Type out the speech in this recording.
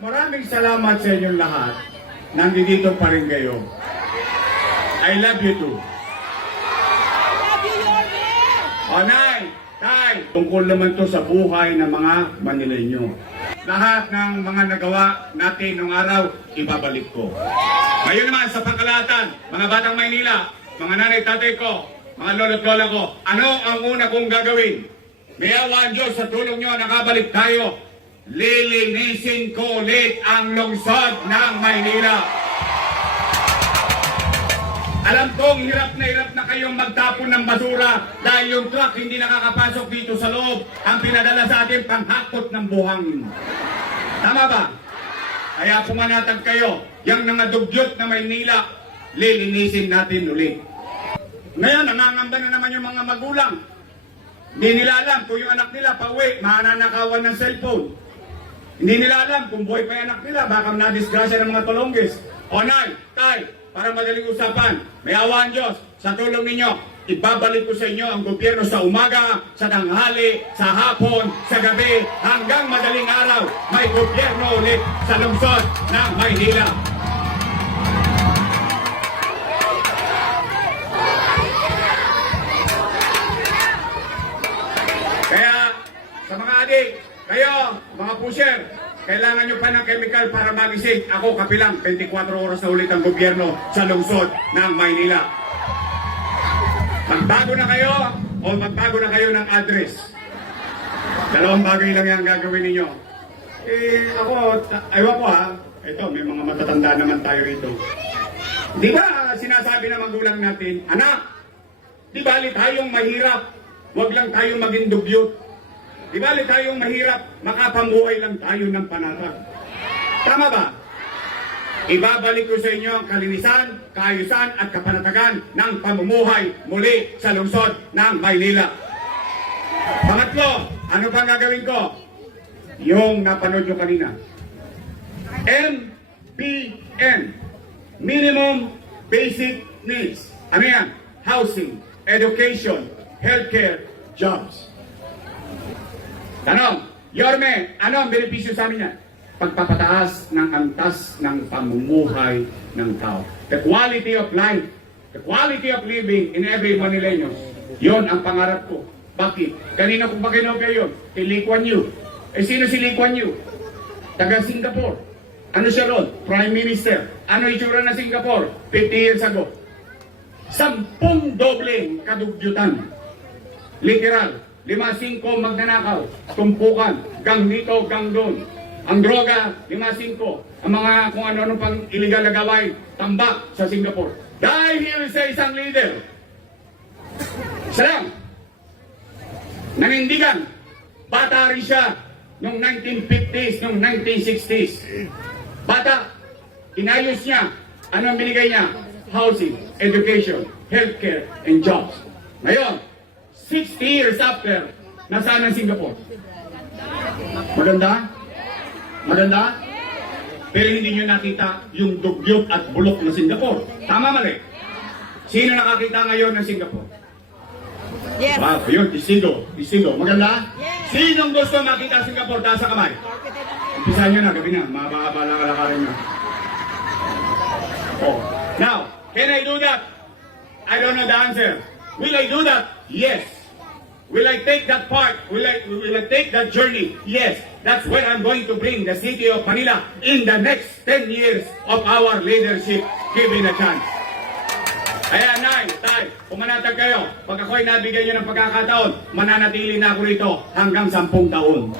maraming salamat sa inyong lahat. Nandito pa rin kayo. I love you too. O, Nay, Tay, tungkol naman to sa buhay ng mga Manileño. Lahat ng mga nagawa natin nung araw, ibabalik ko. Ngayon naman sa pangkalahatan, mga batang Maynila, mga nanay tatay ko, mga lolo't lola ko, ano ang una kong gagawin? May awa ang Diyos sa tulong nyo, nakabalik tayo. Lilinisin ko ulit ang lungsod ng Maynila. Alam kong hirap na hirap na kayong magtapon ng basura dahil yung truck hindi nakakapasok dito sa loob. Ang pinadala sa atin panghakot ng buhangin. Tama ba? Kaya pumanatag kayo, yung nangadugyot na Maynila, lilinisin natin ulit. Ngayon, nangangamba na naman yung mga magulang. Hindi nila alam kung yung anak nila pauwi, mananakawan ng cellphone. Hindi nila alam kung buhay pa yung anak nila, baka na-disgrasya ng mga tolonggis. O nay, tay, para madaling usapan, may awaan Diyos, sa tulong ninyo, ibabalik ko sa inyo ang gobyerno sa umaga, sa tanghali, sa hapon, sa gabi, hanggang madaling araw, may gobyerno ulit sa lungsod ng Maynila. Kayo, mga pusher, kailangan nyo pa ng chemical para magising. Ako, kapilang, 24 oras na ulit ang gobyerno sa lungsod ng Maynila. Magbago na kayo o magbago na kayo ng address. Dalawang bagay lang yung gagawin ninyo. Eh, ako, aywa ko ha. Ito, may mga matatanda naman tayo rito. Di ba sinasabi ng magulang natin, anak, di bali tayong mahirap, wag lang tayong maging dugyot. Di bali tayong mahirap, makapambuhay lang tayo ng panatag. Tama ba? Ibabalik ko sa inyo ang kalinisan, kaayusan at kapanatagan ng pamumuhay muli sa lungsod ng Maynila. Pangatlo, ano pang gagawin ko? Yung napanood nyo kanina. MPN. Minimum Basic Needs. Ano yan? Housing, Education, Healthcare, Jobs. Tanong, Yorme, ano ang benepisyo sa amin yan? Pagpapataas ng antas ng pamumuhay ng tao. The quality of life, the quality of living in every Manileño. Yon ang pangarap ko. Bakit? Kanina ko pa kinopya yun. Kay Lee Kuan Yew. Eh sino si Lee Kuan Yew? Taga Singapore. Ano siya ron? Prime Minister. Ano itsura ng Singapore? 50 years ago. Sampung doble kadugyutan. Literal. Lima, singko magnanakaw. Tumpukan. Gang dito, gang doon. Ang droga, lima, singko. Ang mga kung ano-ano pang illegal na gawain, tambak sa Singapore. Dahil sa isang leader. Isa lang. Nanindigan. Bata rin siya noong 1950s, noong 1960s. Bata, inayos niya. Ano ang binigay niya? Housing, education, healthcare, and jobs. Ngayon, 60 years after, nasaan ang Singapore? Maganda? Maganda? Pero hindi nyo nakita yung dugyot at bulok na Singapore. Tama mali? Sino nakakita ngayon ng Singapore? Yes. Wow, yun, Isigo. Isigo. Maganda? Yes. Sinong gusto makita Singapore? Taas sa kamay. Umpisa nyo na, gabi na. Mahaba-haba lang kalakarin nyo. Oh. Now, can I do that? I don't know the answer. Will I do that? Yes. Will I take that part? Will I, will I take that journey? Yes. That's where I'm going to bring the city of Manila in the next 10 years of our leadership. Give me a chance. Kaya nay, tay, pumanatag kayo. Pag ako'y nabigyan nyo ng pagkakataon, mananatili na ako rito hanggang sampung taon.